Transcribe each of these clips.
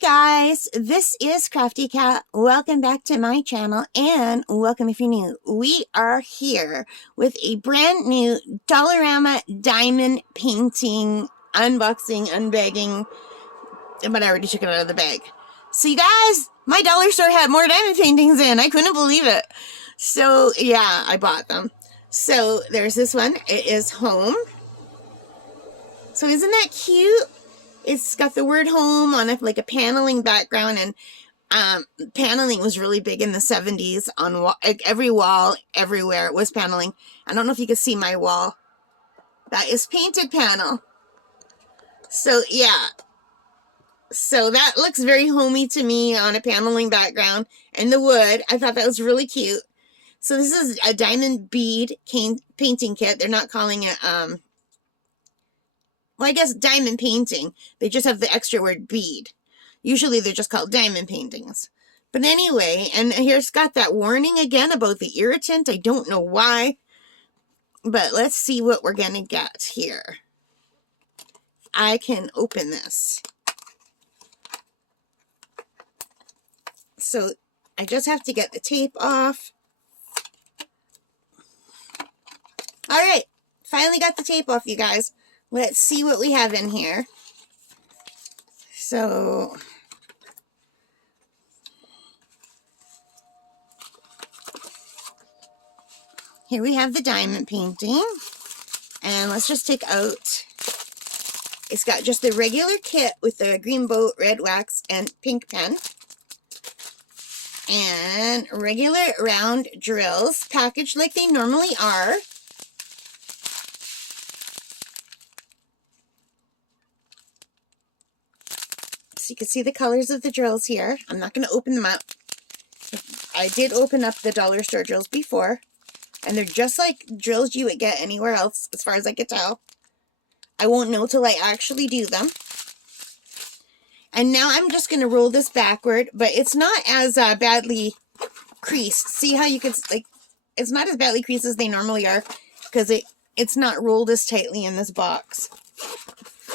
guys, this is Crafty Cat. Welcome back to my channel and welcome if you're new. We are here with a brand new Dollarama diamond painting unboxing, unbagging, but I already took it out of the bag. So you guys, my dollar store had more diamond paintings in. I couldn't believe it. So yeah, I bought them. So there's this one. It is home. So isn't that cute? It's got the word home on it, like a paneling background, and paneling was really big in the 70s on every wall, everywhere it was paneling. I don't know if you can see my wall. That is painted panel. So yeah, so that looks very homey to me on a paneling background, and the wood, I thought that was really cute. So this is a diamond bead painting kit. They're not calling it, well, I guess diamond painting. They just have the extra word bead. Usually they're just called diamond paintings. But anyway, and here's got that warning again about the irritant. I don't know why. But let's see what we're going to get here. I can open this. So I just have to get the tape off. All right. Finally got the tape off, you guys. Let's see what we have in here. So, here we have the diamond painting. And let's just take out, it's got just the regular kit with the green boat, red wax, and pink pen. And regular round drills, packaged like they normally are. So you can see the colors of the drills here. I'm not going to open them up. I did open up the dollar store drills before, and they're just like drills you would get anywhere else, as far as I could tell. I won't know till I actually do them. And now I'm just going to roll this backward, but it's not as badly creased. See how you can, like, it's not as badly creased as they normally are, because it's not rolled as tightly in this box.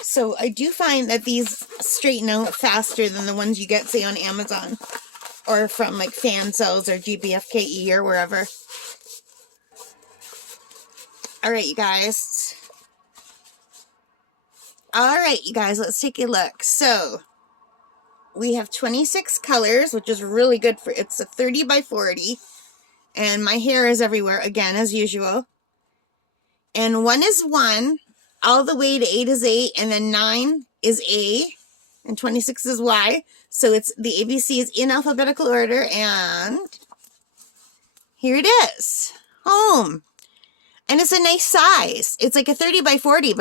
So I do find that these straighten out faster than the ones you get, say, on Amazon or from like Fan Cells or GBFKE or wherever. All right, you guys. All right, you guys, let's take a look. So we have 26 colors, which is really good for, it's a 30 by 40. And my hair is everywhere, again, as usual. And 1 is 1. All the way to 8 is 8, and then 9 is A, and 26 is Y. So it's the ABCs in alphabetical order, and here it is. Home. And it's a nice size. It's like a 30 by 40,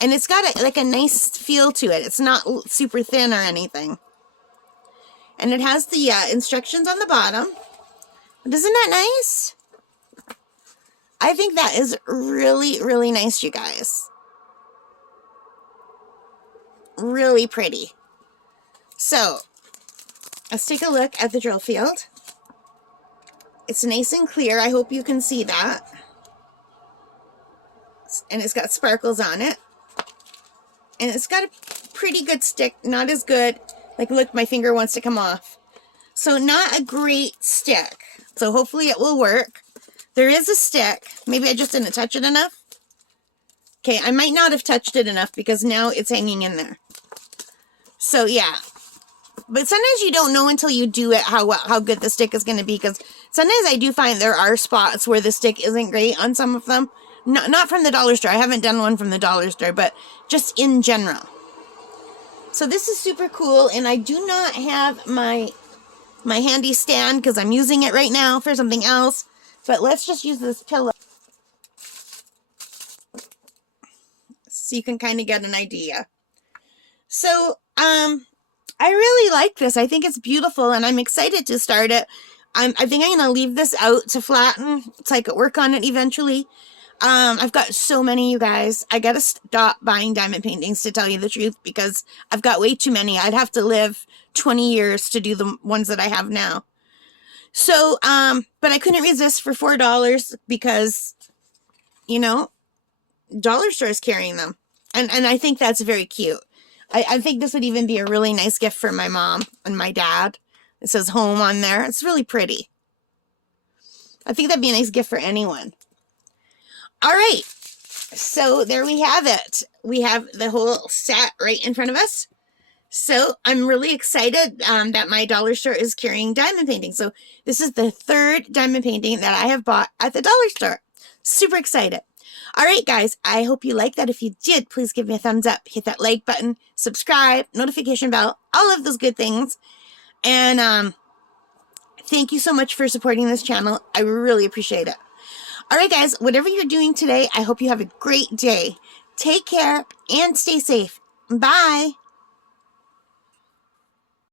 and it's got like a nice feel to it. It's not super thin or anything. And it has the instructions on the bottom. But isn't that nice? I think that is really, really nice, you guys. Really pretty. So, let's take a look at the drill field. It's nice and clear. I hope you can see that. And it's got sparkles on it. And it's got a pretty good stick. Not as good. Like, look, my finger wants to come off. So, not a great stick. So, hopefully it will work. There is a stick. Maybe I just didn't touch it enough. Okay, I might not have touched it enough because now it's hanging in there. So, yeah. But sometimes you don't know until you do it how good the stick is going to be, because sometimes I do find there are spots where the stick isn't great on some of them. Not from the dollar store. I haven't done one from the dollar store, but just in general. So this is super cool, and I do not have my handy stand because I'm using it right now for something else. But let's just use this pillow so you can kind of get an idea. So, I really like this. I think it's beautiful, and I'm excited to start it. I think I'm going to leave this out to flatten so I could work on it eventually. I've got so many, you guys. I got to stop buying diamond paintings, to tell you the truth, because I've got way too many. I'd have to live 20 years to do the ones that I have now. So, but I couldn't resist for $4 because, you know, dollar stores carrying them. And I think that's very cute. I think this would even be a really nice gift for my mom and my dad. It says home on there. It's really pretty. I think that'd be a nice gift for anyone. All right. So there we have it. We have the whole set right in front of us. So I'm really excited that my dollar store is carrying diamond painting. So this is the third diamond painting that I have bought at the dollar store. Super excited. All right, guys, I hope you liked that. If you did, please give me a thumbs up. Hit that like button, subscribe, notification bell, all of those good things. And thank you so much for supporting this channel. I really appreciate it. All right, guys, whatever you're doing today, I hope you have a great day. Take care and stay safe. Bye.